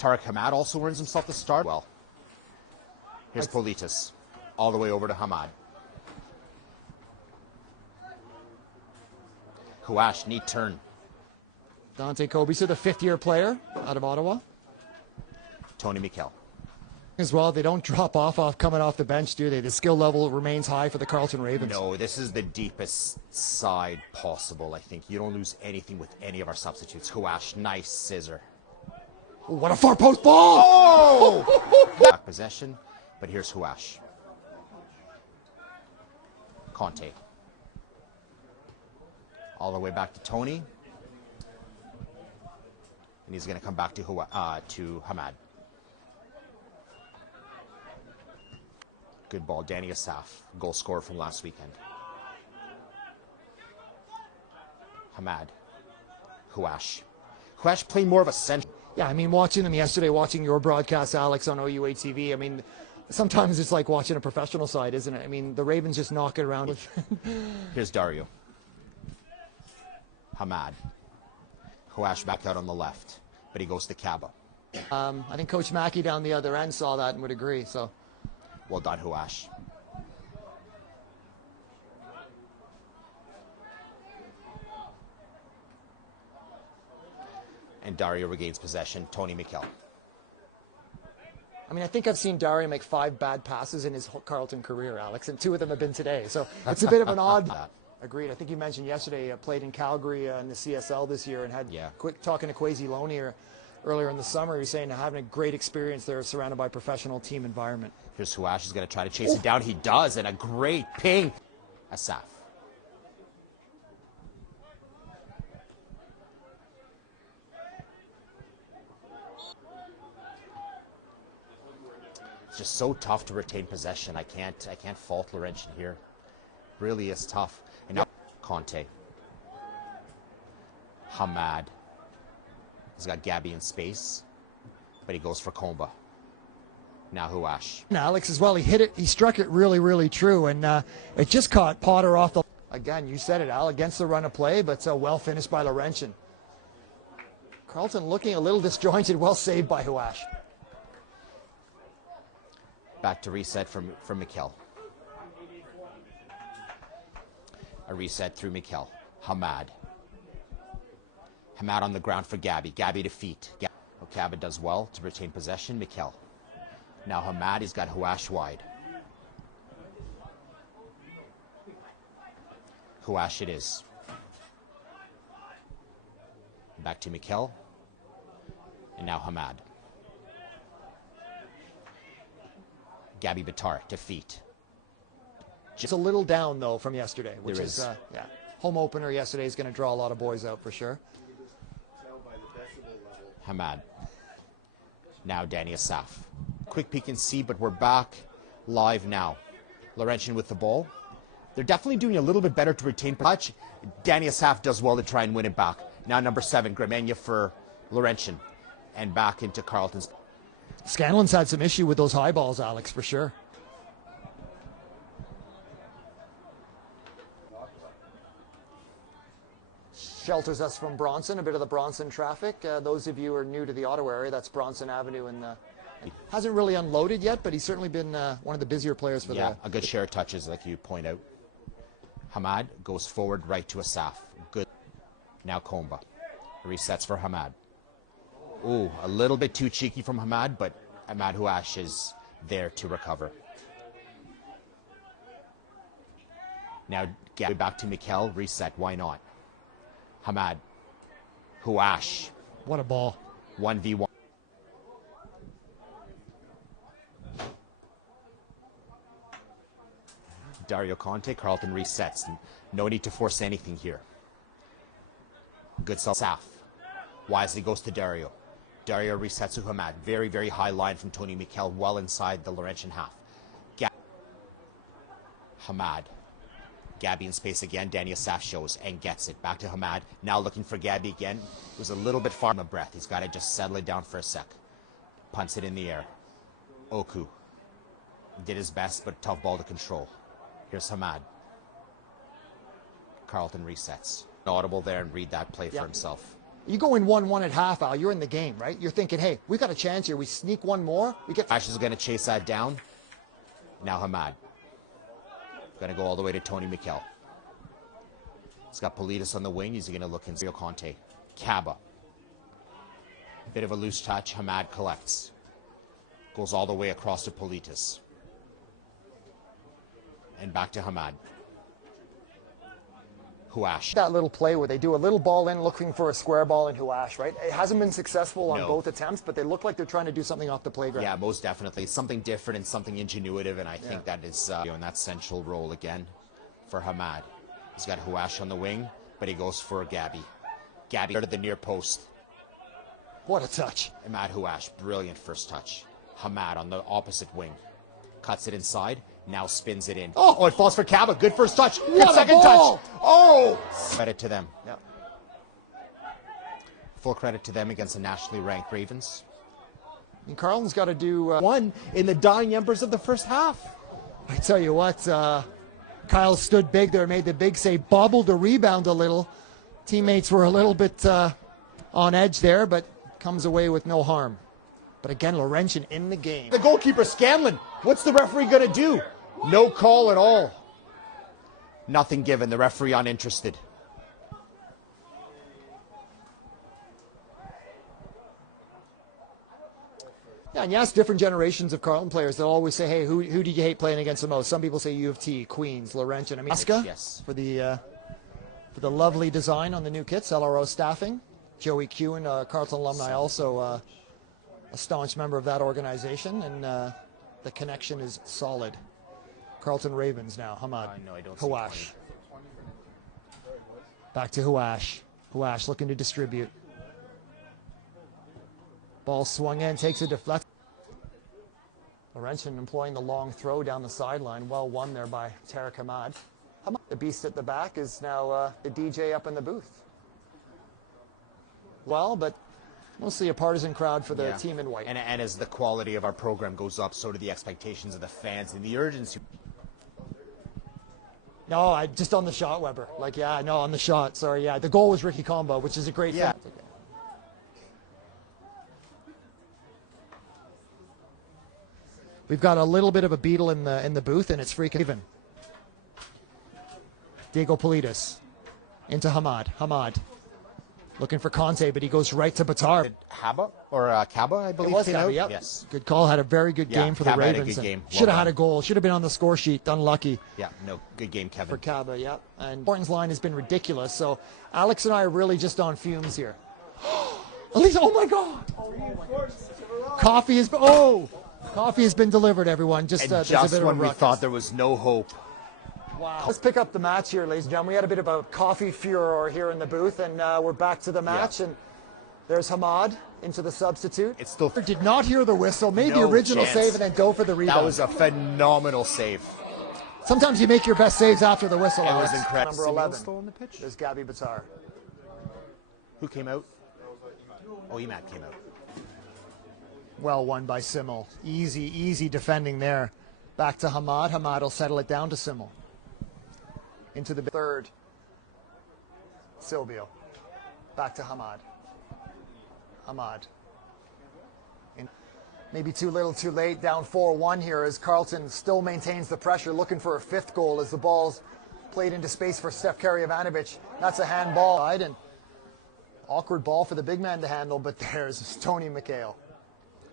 Tareq Hamad also earns himself the start. Well, here's Politis, all the way over to Hamad. Huash, neat turn. Dante Kobiser, the fifth-year player out of Ottawa. Tony Mikel. As well, they don't drop off coming off the bench, do they? The skill level remains high for the Carleton Ravens. No, this is the deepest side possible, I think. You don't lose anything with any of our substitutes. Huash, nice scissor. Oh, what a far post ball! Oh! Back possession, but here's Huash. Conte. All the way back to Tony. And he's going to come back to Hamad. Good ball, Danny Asaf, goal scorer from last weekend. Hamad. Huash. Huash playing more of a center. Yeah, I mean, watching them yesterday, watching your broadcast, Alex, on OUA TV, I mean, sometimes it's like watching a professional side, isn't it? I mean, the Ravens just knock it around. Here's Dario. Hamad. Huash back out on the left, but he goes to Kaba. I think Coach Mackey down the other end saw that and would agree, so. Well done, Huash. And Dario regains possession. Tony Mikel. I mean, I think I've seen Dario make 5 bad passes in his Carleton career, Alex, and 2 of them have been today. So it's a bit of an odd. Agreed. I think you mentioned yesterday played in Calgary in the CSL this year and had quick talking to Kwesi Loney earlier in the summer. He was saying having a great experience there, surrounded by a professional team environment. Here's Huash. He's going to try to chase it down. He does, and a great ping. Asaf. It's just so tough to retain possession. I can't fault Laurentian here. Really is tough. And now Conte. Hamad. He's got Gabby in space, but he goes for Comba. Now Huash. And Alex as well, he hit it, he struck it really, really true, and it just caught Potter off the... Again, you said it, Al, against the run of play, but well finished by Laurentian. Carleton looking a little disjointed, well saved by Huash. Back to reset from Mikel. A reset through Mikel. Hamad. Hamad on the ground for Gabby. Gabby to feet. Okaba does well to retain possession. Mikel. Now Hamad, he's got Huash wide. Huash it is. Back to Mikel. And now Hamad. Gabby Batar to feet. It's a little down, though, from yesterday, which there is home opener yesterday is going to draw a lot of boys out for sure. Hamad. Now Danny Asaf. Quick peek and see, but we're back live now. Laurentian with the ball. They're definitely doing a little bit better to retain touch. Danny Asaf does well to try and win it back. Now number 7, Gramenya for Laurentian. And back into Carleton's. Scanlon's had some issue with those high balls, Alex, for sure. Shelters us from Bronson, a bit of the Bronson traffic. Those of you who are new to the Ottawa area, that's Bronson Avenue, and hasn't really unloaded yet, but he's certainly been one of the busier players for a good share of touches, like you point out. Hamad goes forward right to Asaf. Good. Now Comba. Resets for Hamad. Ooh, a little bit too cheeky from Hamad, but Hamad Huash is there to recover. Now get back to Mikel. Reset. Why not? Hamad. Huash. What a ball. 1v1. Dario Conte. Carleton resets. No need to force anything here. Good Saf. Wisely goes to Dario. Dario resets to Hamad. Very, very high line from Tony Mikel, well inside the Laurentian half. Hamad. Gabby in space again. Danny Asaf shows and gets it. Back to Hamad. Now looking for Gabby again. It was a little bit far from a breath. He's got to just settle it down for a sec. Punts it in the air. Oku. Did his best, but tough ball to control. Here's Hamad. Carleton resets. Audible there and read that play for himself. You go in 1-1 at half, Al, you're in the game, right? You're thinking, hey, we got a chance here. We sneak one more. We get. Ash is going to chase that down. Now Hamad. Going to go all the way to Tony Mikel. He's got Politis on the wing. He's going to look in Rio Conte. Kaba. Bit of a loose touch. Hamad collects. Goes all the way across to Politis. And back to Hamad. Huash. That little play where they do a little ball in looking for a square ball in Huash, right? It hasn't been successful on both attempts, but they look like they're trying to do something off the playground. Yeah, most definitely. Something different and something ingenuitive, and I think that is in that central role again for Hamad. He's got Huash on the wing, but he goes for Gabby. Gabby to the near post. What a touch. Hamad Huash, brilliant first touch. Hamad on the opposite wing. Cuts it inside, now spins it in. Oh, it falls for Kaba. Good first touch. Good second touch. Oh! Credit to them. Yeah. Full credit to them against the nationally ranked Ravens. And Carleton's got to do one in the dying embers of the first half. I tell you what, Kyle stood big there, made the big save, bobbled the rebound a little. Teammates were a little bit on edge there, but comes away with no harm. But again, Laurentian in the game. The goalkeeper, Scanlon. What's the referee going to do? No call at all. Nothing given. The referee uninterested. Yeah, and you ask different generations of Carleton players, they'll always say, hey, who did you hate playing against the most? Some people say U of T, Queens, Laurentian. I mean, yes. for the lovely design on the new kits, LRO staffing. Joey Kewen, Carleton alumni, also a staunch member of that organization, and the connection is solid. Carleton Ravens now. Hamad. No, I don't Huash. Back to Huash. Huash looking to distribute. Ball swung in, takes a deflect. Laurentian employing the long throw down the sideline. Well won there by Tareq Hamad. The beast at the back is now the DJ up in the booth. Well, but mostly a partisan crowd for the team in white. And as the quality of our program goes up, so do the expectations of the fans and the urgency. No, I just on the shot, Weber. On the shot. Sorry, the goal was Ricky Combo, which is a great thing. We've got a little bit of a beetle in the booth, and it's freaking even. Diego Politis into Hamad. Hamad looking for Conte, but he goes right to Batar. Haba or Kaba, I believe. It was Kaba, yep. Yes. Good call. Had a very good game for the Kaba Ravens. Had a good game. Should have had a goal. Should have been on the score sheet. Unlucky. Yeah, no, good game, Kevin. For Kaba, yeah. And Thornton's line has been ridiculous. So Alex and I are really just on fumes here. At least, oh my God! Coffee has been delivered, everyone. Just when we thought there was no hope. Wow. Let's pick up the match here, ladies and gentlemen. We had a bit of a coffee furor here in the booth, and we're back to the match. And there's Hamad into the substitute. It's still did not hear the whistle. Made the original save and then go for the rebound. That was a phenomenal save. Sometimes you make your best saves after the whistle. It was incredible. Number 11. Still on the pitch. There's Gabby Batar. Who came out? Oh, Emad came out. Well won by Simmel. Easy defending there. Back to Hamad. Hamad will settle it down to Simmel. Into the third. Silvio. Back to Hamad. Hamad. Maybe too little, too late. Down 4-1 here as Carleton still maintains the pressure, looking for a fifth goal as the ball's played into space for Steph Karyavanovic. That's a handball. And awkward ball for the big man to handle, but there's Tony Mikel.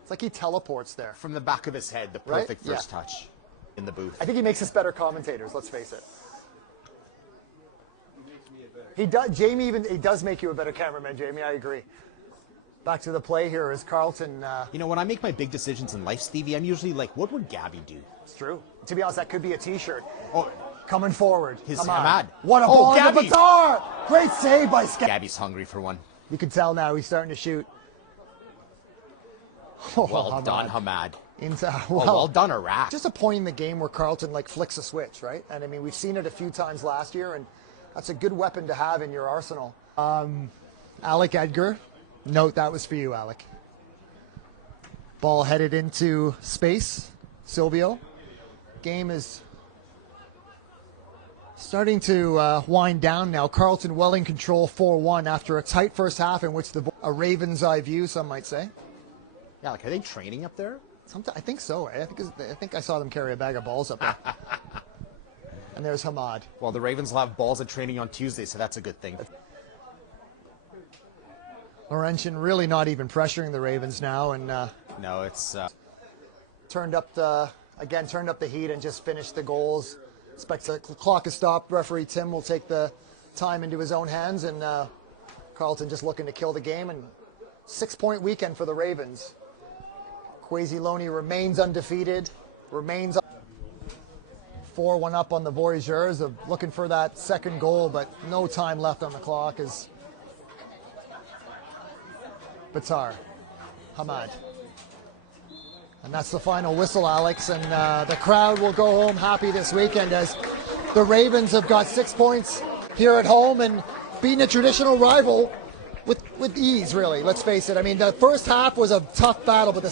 It's like he teleports there. From the back of his head, the perfect first touch in the booth. I think he makes us better commentators, let's face it. He does, Jamie, he does make you a better cameraman, Jamie, I agree. Back to the play here is Carleton. When I make my big decisions in life, Stevie, I'm usually like, what would Gabby do? It's true. To be honest, that could be a T-shirt. Oh, coming forward. Hamad. What a ball in the Batar! Great save by Scott. Gabby's hungry for one. You can tell now he's starting to shoot. Well done, Hamad. Well done, Iraq. Just a point in the game where Carleton flicks a switch, right? And I mean, we've seen it a few times last year, and that's a good weapon to have in your arsenal. Alec Edgar, note that was for you, Alec. Ball headed into space. Silvio. Game is Starting to wind down now. Carleton well in control 4-1 after a tight first half in which a Ravens eye view, some might say. Yeah, like, are they training up there? I think so. I think I saw them carry a bag of balls up there. And there's Hamad. Well, the Ravens will have balls at training on Tuesday, so that's a good thing. Laurentian really not even pressuring the Ravens now, and no, it's turned up the heat and just finished the goals. Expects the clock is stopped. Referee Tim will take the time into his own hands, and Carleton just looking to kill the game. And 6-point weekend for the Ravens. Kwesi Loney remains undefeated. 4-1 up on the Voyageurs, looking for that second goal, but no time left on the clock as Batar Hamad. And that's the final whistle, Alex, and the crowd will go home happy this weekend as the Ravens have got 6 points here at home and beaten a traditional rival with ease, really. Let's face it. I mean, the first half was a tough battle, but the